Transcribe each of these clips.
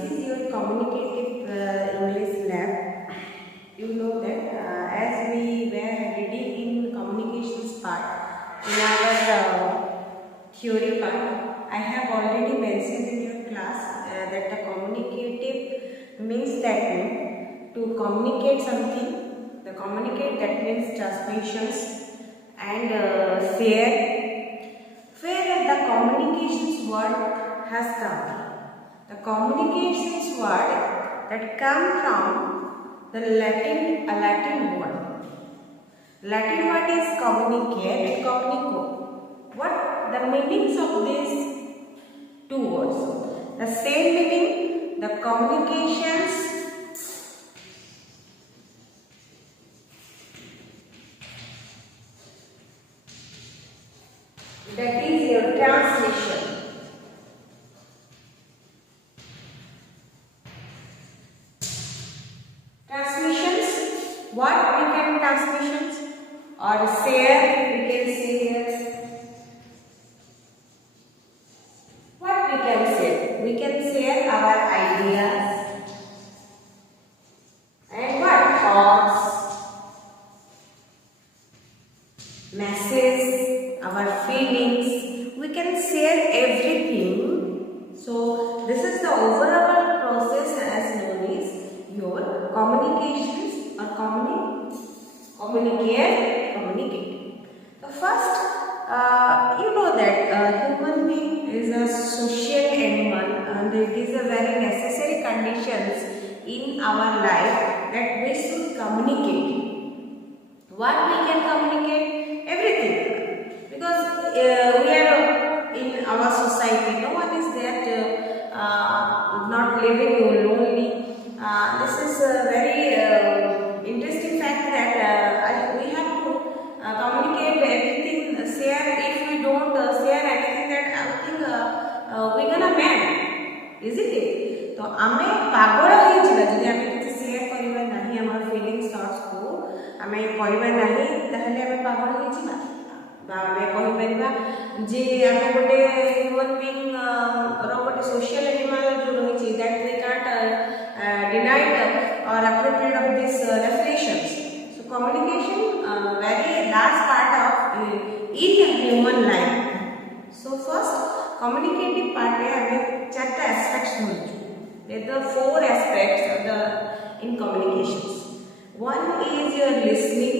This is your communicative English lab. You know that as we were reading in communications part in our theory part, I have already mentioned in your class that the communicative means that to communicate something. The communicate that means transmissions and share. Where the communications word has come. The communications word that come from the Latin word. Latin word is communicate and communico. What the meanings of these two words? The same meaning, the communications that is your transmission. Transmissions, what we can transmissions or share, we can say here. What we can say? We can share our ideas and what thoughts, messages, our feelings. We can share everything. So this is the overall process as known as your communications or communicate. So first, you know that human being is a social animal and it is a very necessary conditions in our life that we should communicate. What we can communicate? Everything. Because we are in our society, no one is there to not living lonely. This is a very interesting fact that we have to communicate everything, share. If we don't share anything, that I think we're gonna mad, isn't it? So, आमे पागल हो जिबा जदि आमे किछि share करिबा नाही हमर फीलिंग्स थॉट्स को आमे कहिबा नाही ताहले आमे पागल हो जिबा आमे कहि परिबा जे आमे गोटे ह्यूमन बीइंग रो गोटे सोशल एनिमल जो रही छी that we can't denied or appropriate of these definitions. So communication very large part of in human life. So first communicative part में हमें चार aspects होंगे. There are four aspects of the in communications. One is your listening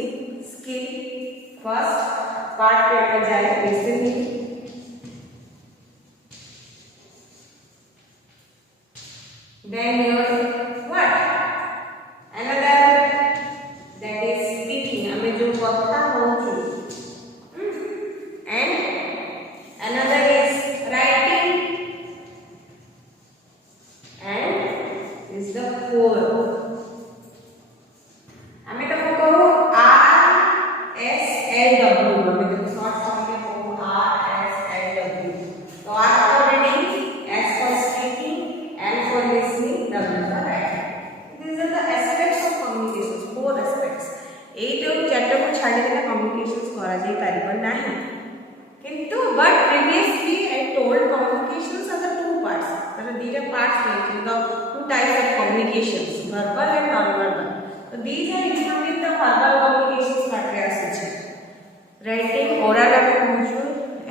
skill. First part में हमें जाए listening. Then your what? Another that is speaking. हमें जो कथा होती, and another is writing, and is the fourth. हमें तो कहो RSLW. हमें तो short form में कहो RSLW. तो R for reading, S for speaking, L for listening, W for writing. These are the aspects of communications. Four aspects. एट और चार्ट को छाड़ी देना communications करा जाए परिबर नहीं. किंतु but previously I told communications are the two parts. There are these parts like the two types of communications, verbal and non-verbal. So these are included the verbal communications part रे आसुची. Writing, oral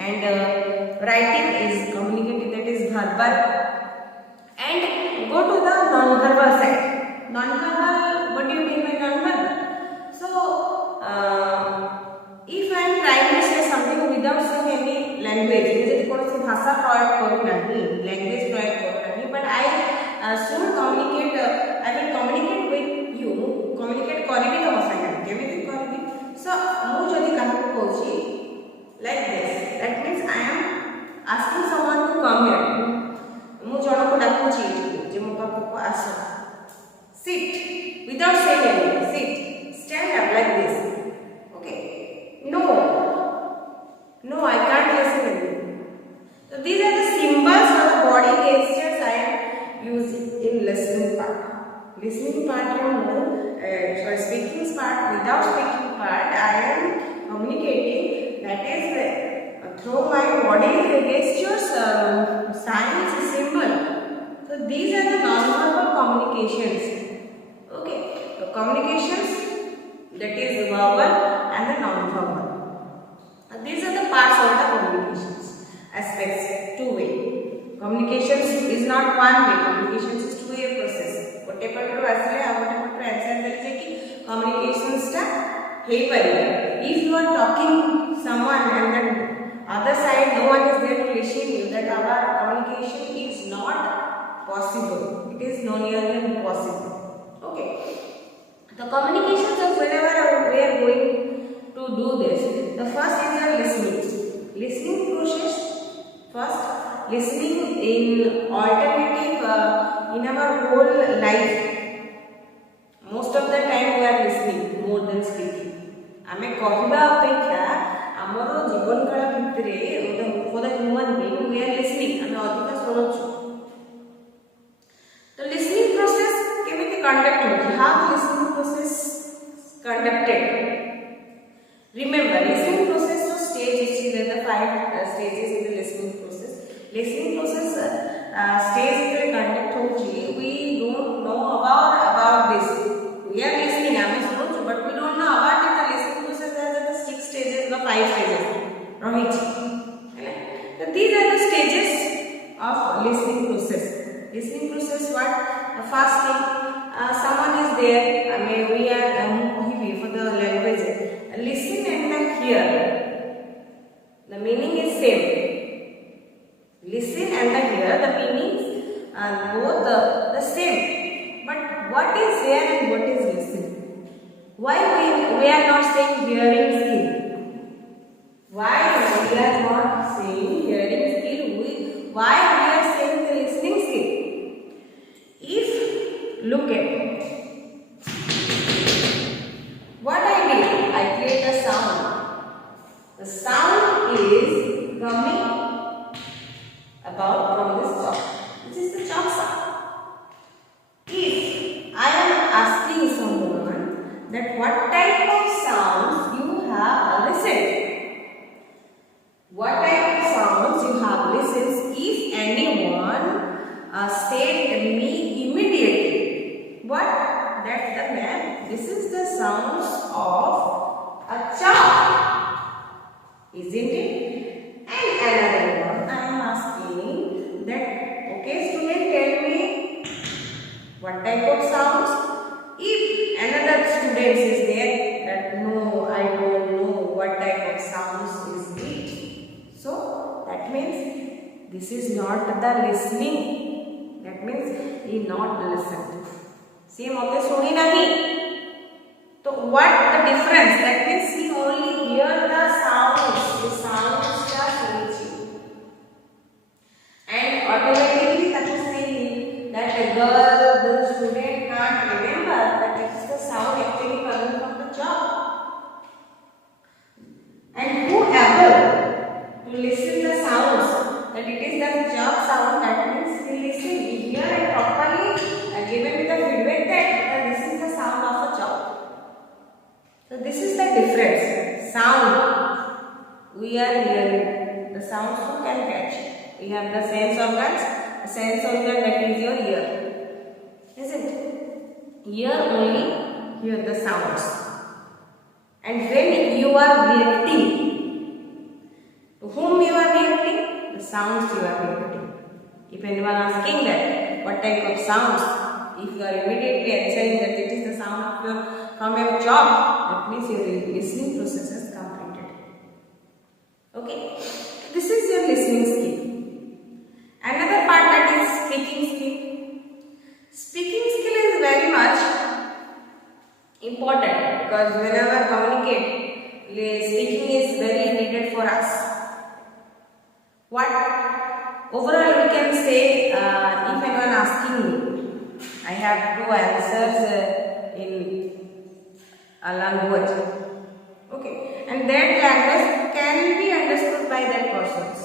and writing is communicative, that is verbal. And go to the non-verbal side. Non-verbal, what do you mean by non-verbal? So, if I am trying to say something without saying any language, मुझे कौन सी भाषा प्रयोग करूँ नहीं, language प्रयोग करूँ नहीं, but I soon communicate. I will communicate with you. Communicate करेंगे तो मसाला केमिति करेंगे. So, मुझे जल्दी कहना पड़ोसी like this. That means I am asking someone to come here. ମୁଁ ଜଣକୁ ଡାକୁଛି ଯେ ମୋ ପାଖକୁ ଆସ. Sit without saying anything. Sit. Stand up like this. Okay. No, I can't listen to you. So these are the symbols or body gestures I am using in listening part. Listening part, speaking part. Without speaking part, I am communicating. That is through my body gestures, signs, symbol. So these are the non-verbal communications. Okay, so communications, that is verbal and the non-verbal. These are the parts of the communications aspects. Two-way communications is not one-way. Communications is two-way process. गोटे पटरू आसले आ गोटे पटरू answer देले कि communications टा हे परिबा. If you are talking someone and then other side no one is there to listen you, that our communication is not possible. It is no nearly impossible. Okay, the communications of whenever we are going to do this, the first is your listening process. First, listening in alternative in our whole life. Most of the time we are listening more than speaking. आमे कहबा अपेक्षा हमरो जीवन काल भितरे for the human being we are listening. आमे अधिक सुनछु. तो listening process केमिति conduct होछि? How listening process conducted? Remember, listening process was stage is there the 5 stages in the listening process. Listening process stage is conduct hochi. We don't know about this. We are listening, I am sunochu, but we don't know about it. The listening process has the 6 stages or 5 stages. Rohichi. So these are the stages of listening process. Listening process what? The first thing, someone is there. I mean, we are for the language. Listen and then hear. The meaning is same. Listen and then hear. The meanings are both the same. But what is hear and what is listen? Why we are not saying hearing skill? Why we are not saying hearing skill? Why we are saying the listening skill? If look at what I did, I create a sound. The sound is coming about from this chalk. This is the chalk sound. If I am asking someone that what type of sounds you have listened, what type of sounds you have listened, if anyone said me immediately, what? That the man, this is the sounds of a chalk, isn't it? And another one, I am asking that, okay student, tell me what type of sounds. If another student is there that no, I don't know what type of sounds is it. So that means this is not the listening. That means he not listened. See, mote suni nahi. So what the difference? That means he only hear the sounds. The sounds are sunichi. And automatically that is saying that the girl, the student can't remember that it is the sound actually coming from the chalk. And whoever to listen the sounds that it is the chalk sound, that means he listen, he hear and properly given with the feedback that this is the sound of a chalk. So this is the difference. Sound we are hearing, the sounds you can catch. We have the sense organs. The sense organ that is your ear, isn't it? Ear only hear the sounds. And when you are reacting, to whom you are reacting? The sounds you are reacting. If anyone asking that what type of sounds, if you are immediately answering that it is the sound of from your job, that means your listening process is completed. Okay, this is your listening skill. Another part, that is speaking skill. Speaking skill is very much important because whenever communicate, speaking is very needed for us. What overall we can say, if anyone asking me, I have to answers in a language. Okay, and that language can be understood by that persons.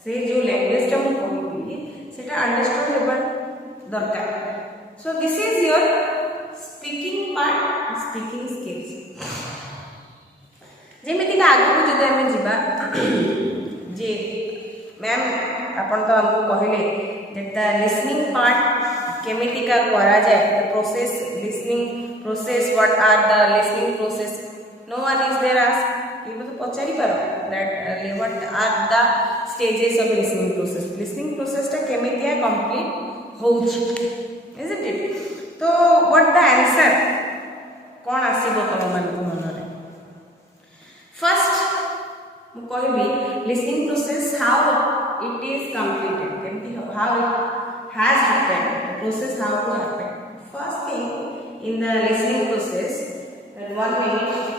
से जो language टा मु कहबी सेटा understand हेबा दरकार. So this is your speaking part, speaking skills. जेमिति का आगु जदि हम जिबा जे मैम आपण तो हमको कहले that the listening part केमिति का करा जाए, the process, listening process, what are the listening process, no one is there ask कि मतलब पचारी पारो that what are the stages of listening process टा केमिति complete होउची, isn't it? तो what the answer कौन आसीबो तम मानको मनरे? First मु कहबी listening process how it is completed, केमिति how it has happened, the process how to happen. First thing in the listening process, that 1 minute.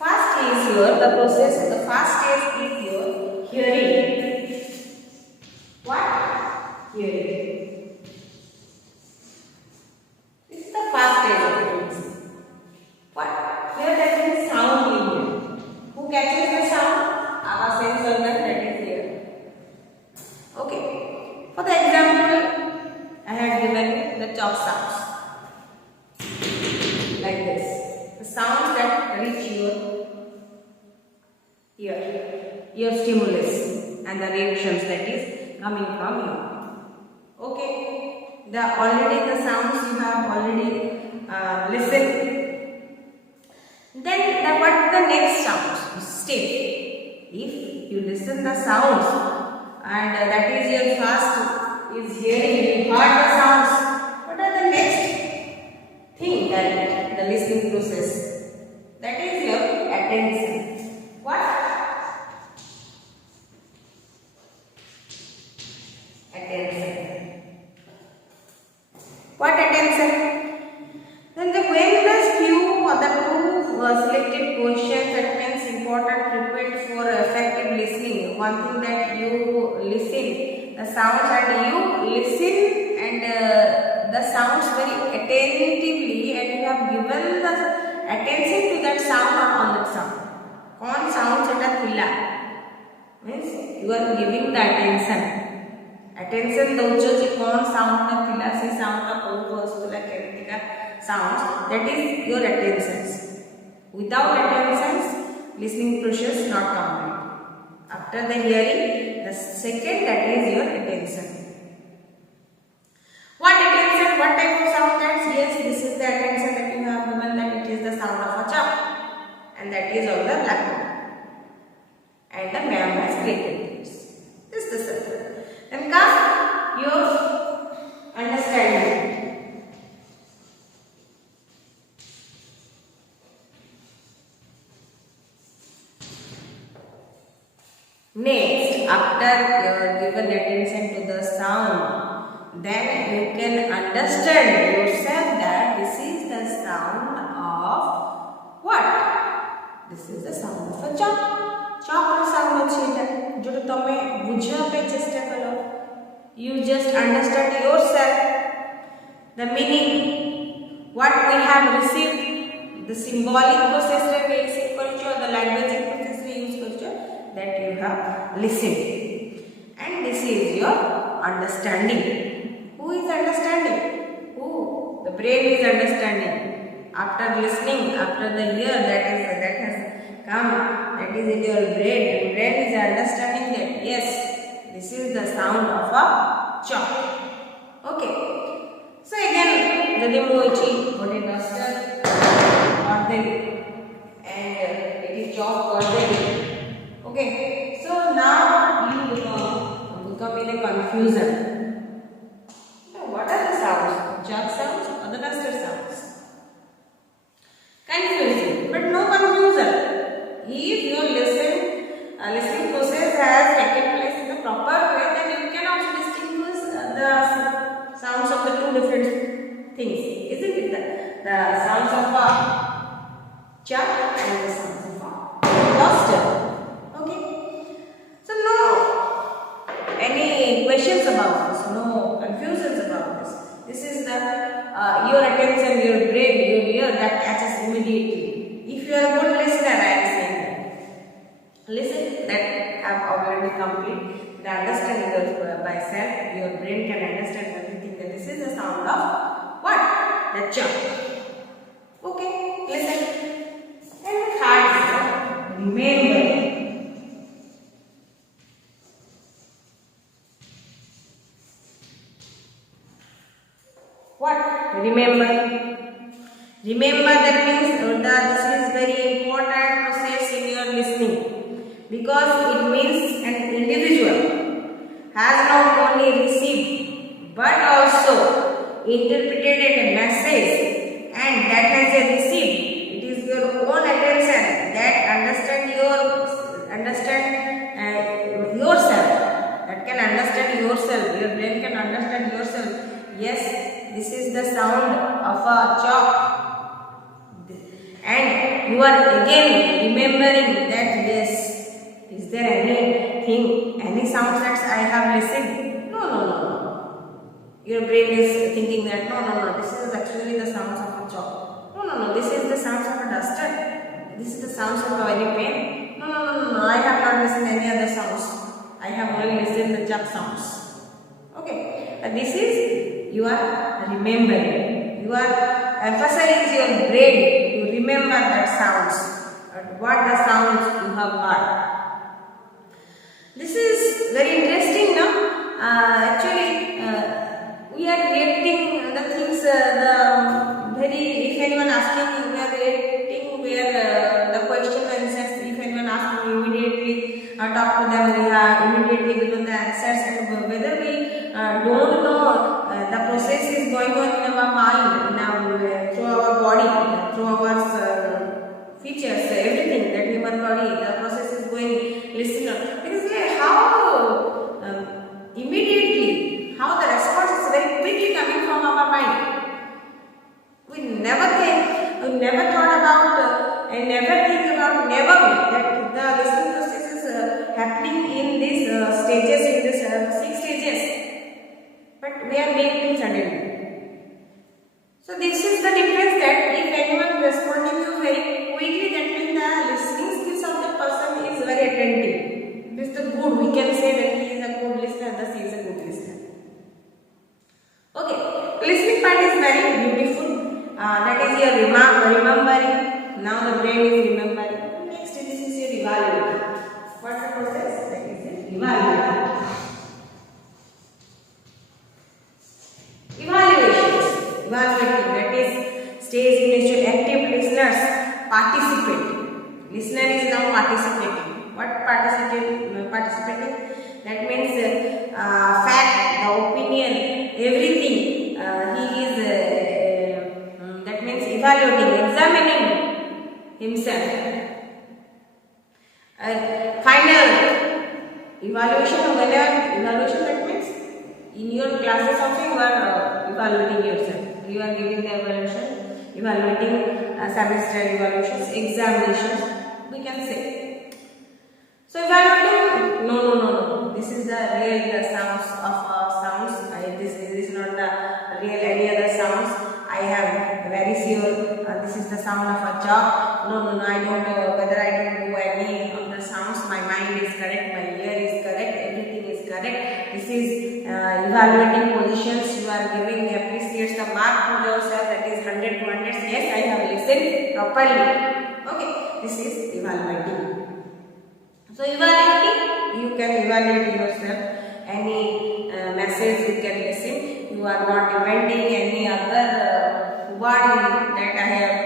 First is your the process. The first stage is your hearing. What? Hearing. This is the first stage of hearing. What? Here that is sound in here. Who catches the sound? Our sense organ, that is here. Okay. For the example, I had given the chalk sounds like this. The sounds that reach your stimulus and the reactions that is coming from you. Okay. The sounds you have already listened. Then what the next sounds? Still, if you listen the sounds and that is your first is hearing, you heard the sounds. What are the next thing that the listening process? That is your attention. What? Attention. What attention? Then when the few or the two selected questions, that means important frequent for effective listening. One thing that you listen the sounds and you listen and the sounds very attentively and you have given the attention to that sound or on that sound. कौन sound सेटा थिला means you are giving the attention. Attention दौचो जे कौन sound टा थिला से sound टा कोन वस्तुला केमिति का sounds, that is your attentions. Without attentions, listening process not complete. After the hearing, the second that is your attention. What attention? What type of sound that? Yes, this is the attention that you have given, that it is the sound of a chalk, and that is on the blackboard. And the ma'am has created this. This is the circle. Then come your understanding. Next, after you have given attention to the sound, then you can understand yourself that this is the sound of what? This is the sound of a chalk. Chalk or sound ଅଛି এটা जोटा तमे बुझा पे चेष्टा करो. You just understand yourself the meaning what we have received, the symbolic process रे receive करछो, the language process रे use करछो, that you have listened, and this is your understanding. Who is understanding? Who? The brain is understanding. After listening, after the ear that has come, that is in your brain, and brain is understanding that yes, this is the sound of a chalk. Okay. So again, the mochi what is duster or the and it is chalk or the. Okay. So now you become in a confusion. What are the sounds? Chalk sounds or the duster sounds? Confusing, but no confusion. If your listening process has taken place in the proper way, then you can also distinguish the sounds of the two different things, isn't it? The sounds of a chalk and the sounds of a duster. Okay. So no any questions about this, no confusions about this. This is the your attention, your brain, your ear that catches immediately. If you are a good listener, I am saying that. Listen, that have already complete the understanding by self. Your brain can understand everything. That this is the sound of what? The chalk. Okay, listen. And the third is remember. What? Remember. Remember, that means this is very important process in your listening, because it means an individual has not only received but also interpreted a message, and that has received. It is your own attention that understand yourself. That can understand yourself. Your brain can understand yourself. Yes, this is the sound of a chalk. And you are again remembering that, yes, is there anything, any sounds that I have listened? No. Your brain is thinking that no, this is actually the sounds of a chalk. No, this is the sounds of a duster. This is the sounds of a very pen. No, I have not listened any other sounds. I have only listened the chalk sounds. Okay, this is you are remembering. You are emphasizing your brain to remember that sounds, what the sounds you have heard. This is very interesting now. Actually, we are reacting the things, if anyone asking, we are reacting where the question answers. If anyone asking, immediately talk to them. We have immediately given the answers, and whether we don't know the process is going on in our mind, through our body, through our features, everything, that human body, the process is going. Listen, because how immediately, how the response is very quickly coming from our mind. We never thought about, and never think about, that the listening process is happening in these stages, in these 6 stages. But we are making suddenly. So this is the difference, that if anyone responding you very quickly, that means the listening skills of the person is very attentive. It is the good. We can say that he is a good listener, thus he is a good listener. Okay, listening part is very beautiful. That is your remembering. Now the brain is remembering. Next, this is your evaluating. What's the process? That is your evaluating. Evaluating, that is stage in which active listeners participate. Listener is now participating. What participating? That means fact, the opinion, everything. He is that means evaluating, examining himself. Final evaluation, that means in your classes also you are evaluating yourself. You are giving the evaluating semester evaluations, examinations, we can say. So evaluating, no. This is the real sounds of sounds. This is not the real any other sounds. I am very sure this is the sound of a chalk. No, I don't know whether I don't do any of the sounds. My mind is correct, my ear is correct, everything is correct. This is evaluating positions. You are giving, appreciates the mark to yourself, that is 100 to 100. Yes, I have listened properly. Okay, this is evaluating. So evaluating, you can evaluate yourself. Any message you can listen. You are not inventing any other word that I have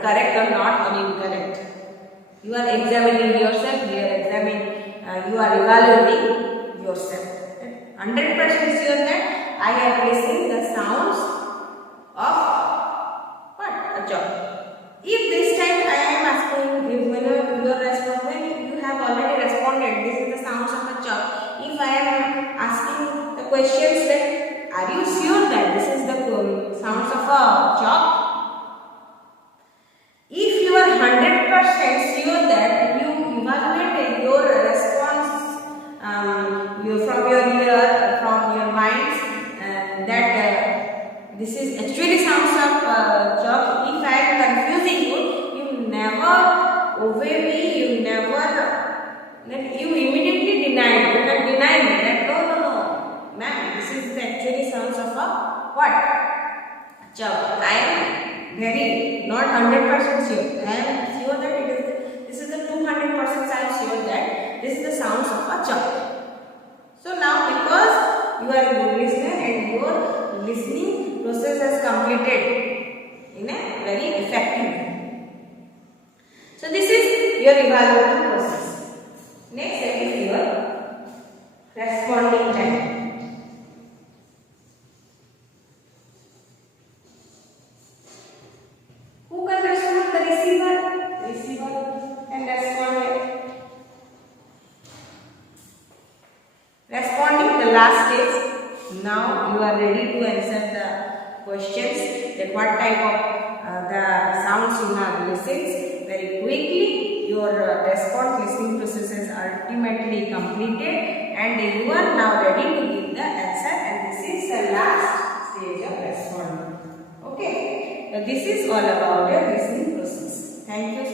correct or not or incorrect. You are examining yourself. You are evaluating yourself. 100% sure that I have listened the sounds of what? A job. If this time I am asking, if when you are responding, you have already responded, this is the sounds of a job. If I am asking the questions that, are you sure that this is the sounds of a job? If you are 100% sure that you evaluate your response from your ear, from your minds, that this is actually sounds of job. If I am confusing you, you never obey me, you immediately deny. You can deny me that no, ma'am, this is the actually sounds of a what? Job. I am very not 100% sure. I am sure that this is the 200% I am sure that this is the sounds of a chocolate. So now because you are a good listener and your listening process has completed in a very effective way. So this is your evaluating process. Next is your responding time. Who can respond? The receiver. Receiver can respond here. Responding the last stage. Now you are ready to answer the questions that what type of the sounds you have listened. Very quickly your response listening process is ultimately completed and you are now ready to give the answer, and this is the last stage of responding. Okay. This is all about your listening process. Thank you.